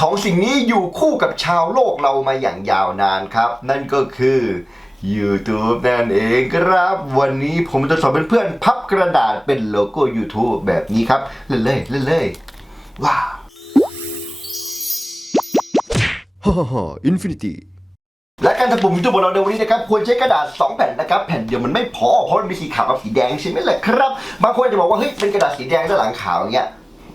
ของสิ่งนี้อยู่คู่กับชาวโลกเรามาอย่างยาวนานครับ นั่นก็คือ YouTube นั่นเองครับ วันนี้ผมจะสอนเพื่อนๆพับกระดาษเป็นโลโก้ YouTube แบบนี้ครับ เล่นเลยเล่นเลยว้าวฮ่าฮ่าฮ่าอินฟินิตี้และการทำปุ่มยูทูบของเราในวันนี้นะครับควรใช้กระดาษ 2 แผ่นนะครับแผ่นเดียวมันไม่พอเพราะมันมีสีขาวกับสีแดงใช่ไหมล่ะครับบางคนจะบอกว่าเฮ้ยเป็นกระดาษสีแดงด้านหลังขาวอย่างเงี้ย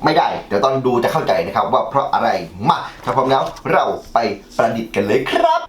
ไม่ได้ เดี๋ยวตอนดูจะเข้าใจนะครับว่าเพราะอะไรมาถ้าพร้อมแล้วเราไปประดิษฐ์กันเลยครับ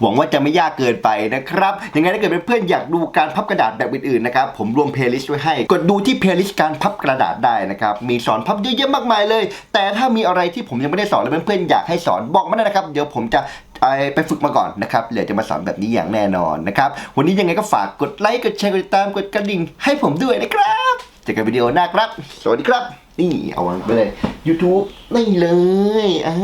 หวังว่าจะไม่ยากเกินไปนะครับยังไงถ้าเกิดเพื่อนๆอยากดูการพับกระดาษแบบอื่นๆนะครับผมรวมเพลย์ลิสต์ไว้ให้ กดดูที่เพลย์ลิสต์การพับกระดาษได้นะครับมีสอนพับเยอะแยะมากมายเลย แต่ถ้ามีอะไรที่ผมยังไม่ได้สอนและเพื่อนๆอยากให้สอนบอกมาได้นะครับ เดี๋ยวผมจะไปไปฝึกมาก่อนนะครับเดี๋ยวจะมาสอนแบบนี้อย่างแน่นอนนะครับวันนี้ยังไงก็ฝากกดไลค์กดแชร์กดติดตามกดกระดิ่งให้ผมด้วยนะครับเจอกันวิดีโอหน้าครับ สวัสดีครับ นี่เอาวางไปเลย YouTube นี่เลยอ่า